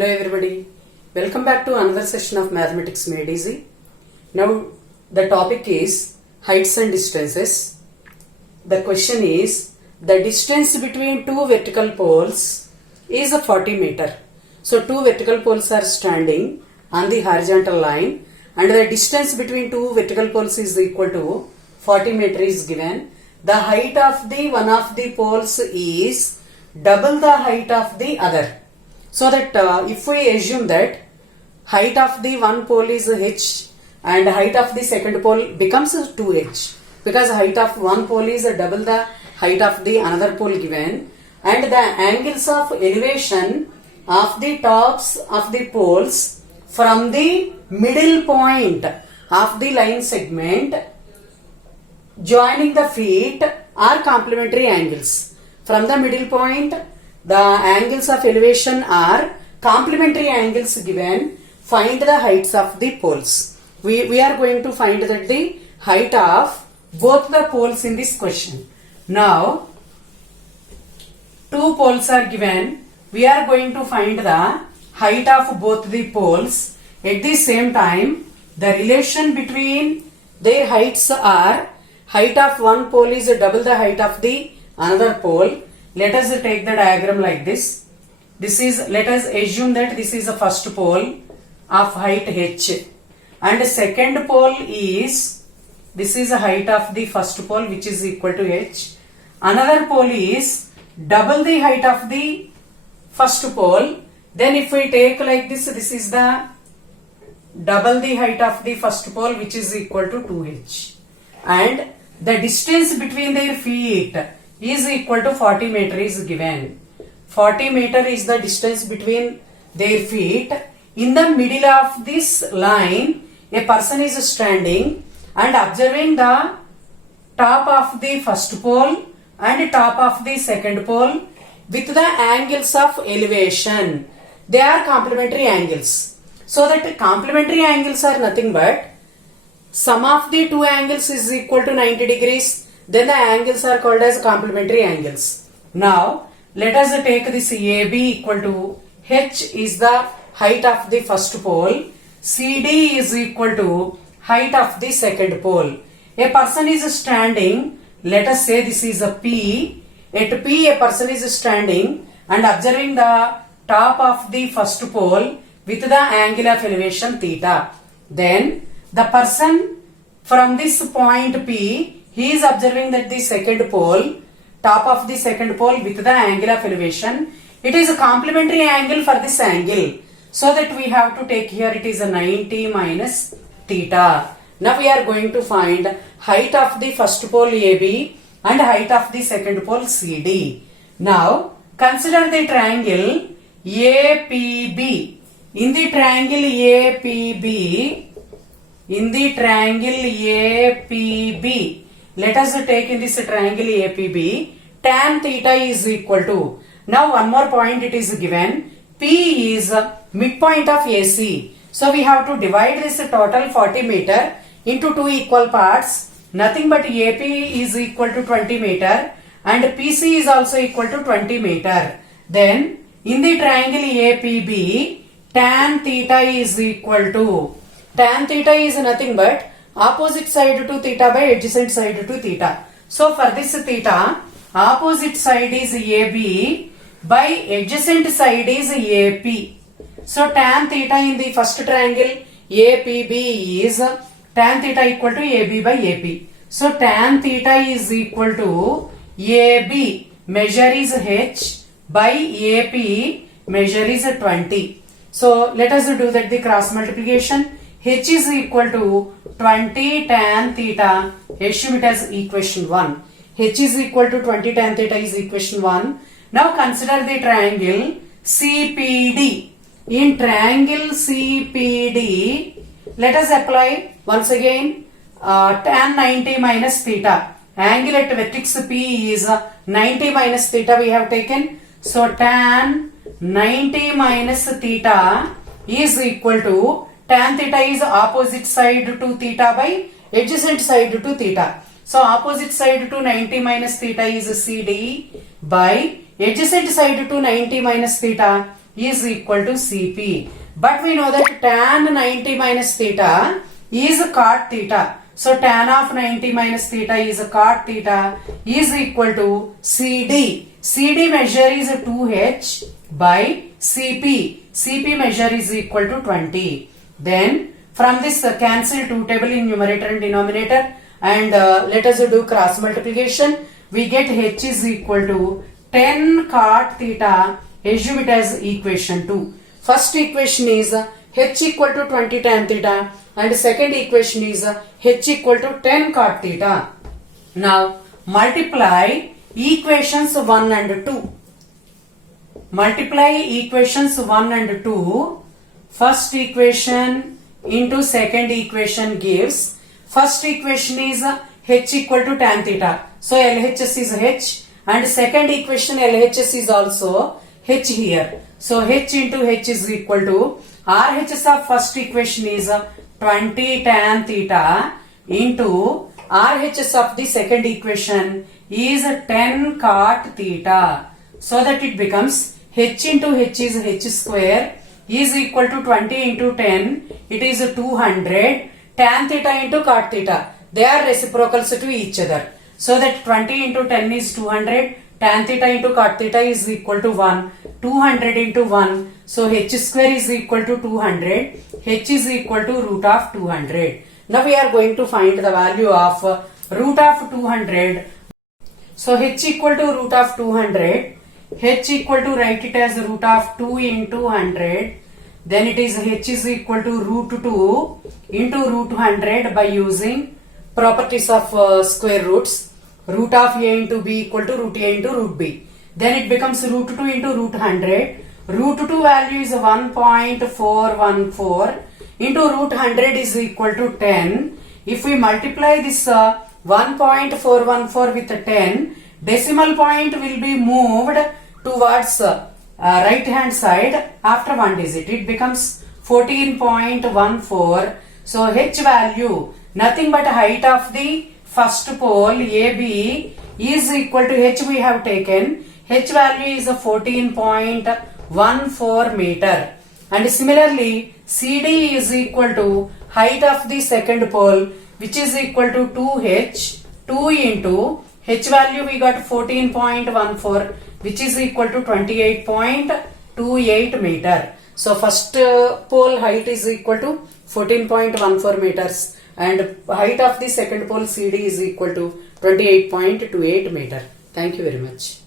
Hello everybody, welcome back to another session of Mathematics Made Easy. Now the topic is heights and distances. The question is the distance between two vertical poles is a 40 meter. So two vertical poles are standing on the horizontal line and the distance between two vertical poles is equal to 40 meter is given. The height of the one of the poles is double the height of the other. So that if we assume that height of the one pole is h and height of the second pole becomes 2h, because height of one pole is double the height of the another pole given, and the angles of elevation of the tops of the poles from the middle point of the line segment joining the feet are complementary angles. From the middle point, the angles of elevation are complementary angles given. Find the heights of the poles. We are going to find that the height of both the poles in this question. Now, two poles are given. We are going to find the height of both the poles. At the same time, the relation between their heights are height of one pole is double the height of the another pole. Let us take the diagram like this. Let us assume that this is the first pole of height h and second pole is, this is the height of the first pole which is equal to h. Another pole is double the height of the first pole. Then if we take like this is the double the height of the first pole which is equal to 2h. And the distance between their feet is equal to 40 meter is given. 40 meter is the distance between their feet. In the middle of this line, a person is standing and observing the top of the first pole and top of the second pole with the angles of elevation. They are complementary angles. So that complementary angles are nothing but sum of the two angles is equal to 90 degrees. Then the angles are called as complementary angles. Now, let us take this AB equal to H is the height of the first pole. CD is equal to height of the second pole. A person is standing. Let us say this is a P. At P, a person is standing and observing the top of the first pole with the angle of elevation theta. Then, the person from this point P, he is observing that the second pole, top of the second pole with the angle of elevation, it is a complementary angle for this angle. So that we have to take here it is a 90 minus theta. Now we are going to find height of the first pole AB and height of the second pole CD. Now consider the triangle APB. In the triangle APB, let us take in this triangle APB, tan theta is equal to, now one more point it is given, P is midpoint of AC. So we have to divide this total 40 meter into two equal parts. Nothing but AP is equal to 20 meter and PC is also equal to 20 meter. Then in the triangle APB, tan theta is equal to, tan theta is nothing but opposite side to theta by adjacent side to theta. So for this theta, opposite side is AB by adjacent side is AP. So tan theta in the first triangle APB is tan theta equal to AB by AP. So tan theta is equal to AB, measure is H, by AP, measure is 20. So let us do that the cross multiplication. H is equal to 20 tan theta, assume it as equation 1. H is equal to 20 tan theta is equation 1. Now consider the triangle CPD. In triangle CPD, let us apply once again tan 90 minus theta. Angle at vertex P is 90 minus theta we have taken. So tan 90 minus theta is equal to, tan theta is opposite side to theta by adjacent side to theta. So opposite side to 90 minus theta is CD by adjacent side to 90 minus theta is equal to Cp. But we know that tan 90 minus theta is cot theta. So tan of 90 minus theta is cot theta is equal to CD. CD measure is 2h by Cp. Cp measure is equal to 20. Then from this cancel 2 table in numerator and denominator, and let us do cross multiplication. We get h is equal to 10 cot theta. Assume it as equation 2. First equation is h equal to 20 tan theta, and second equation is h equal to 10 cot theta. Now multiply equations 1 and 2. Multiply equations 1 and 2. First equation into second equation gives, first equation is h equal to tan theta. So LHS is h, and second equation LHS is also h here. So h into h is equal to RHS of first equation is 20 tan theta into RHS of the second equation is 10 cot theta. So that it becomes h into h is h square is equal to 20 into 10. It is 200. Tan theta into cot theta. They are reciprocals to each other. So that 20 into 10 is 200. Tan theta into cot theta is equal to 1. 200 into 1. So h square is equal to 200. H is equal to root of 200. Now we are going to find the value of root of 200. So h equal to root of 200. H equal to, write it as root of 2 into 100. Then it is h is equal to root 2 into root 100 by using properties of square roots. Root of a into b equal to root a into root b. Then it becomes root 2 into root 100. Root 2 value is 1.414 into root 100 is equal to 10. If we multiply this 1.414 with 10, decimal point will be moved towards right hand side after one digit. It becomes 14.14. So h value, nothing but height of the first pole AB is equal to h we have taken. H value is 14.14 meter. And similarly, CD is equal to height of the second pole, which is equal to 2h. 2 into h value we got 14.14, which is equal to 28.28 meter. So first pole height is equal to 14.14 meters, and height of the second pole CD is equal to 28.28 meter. Thank you very much.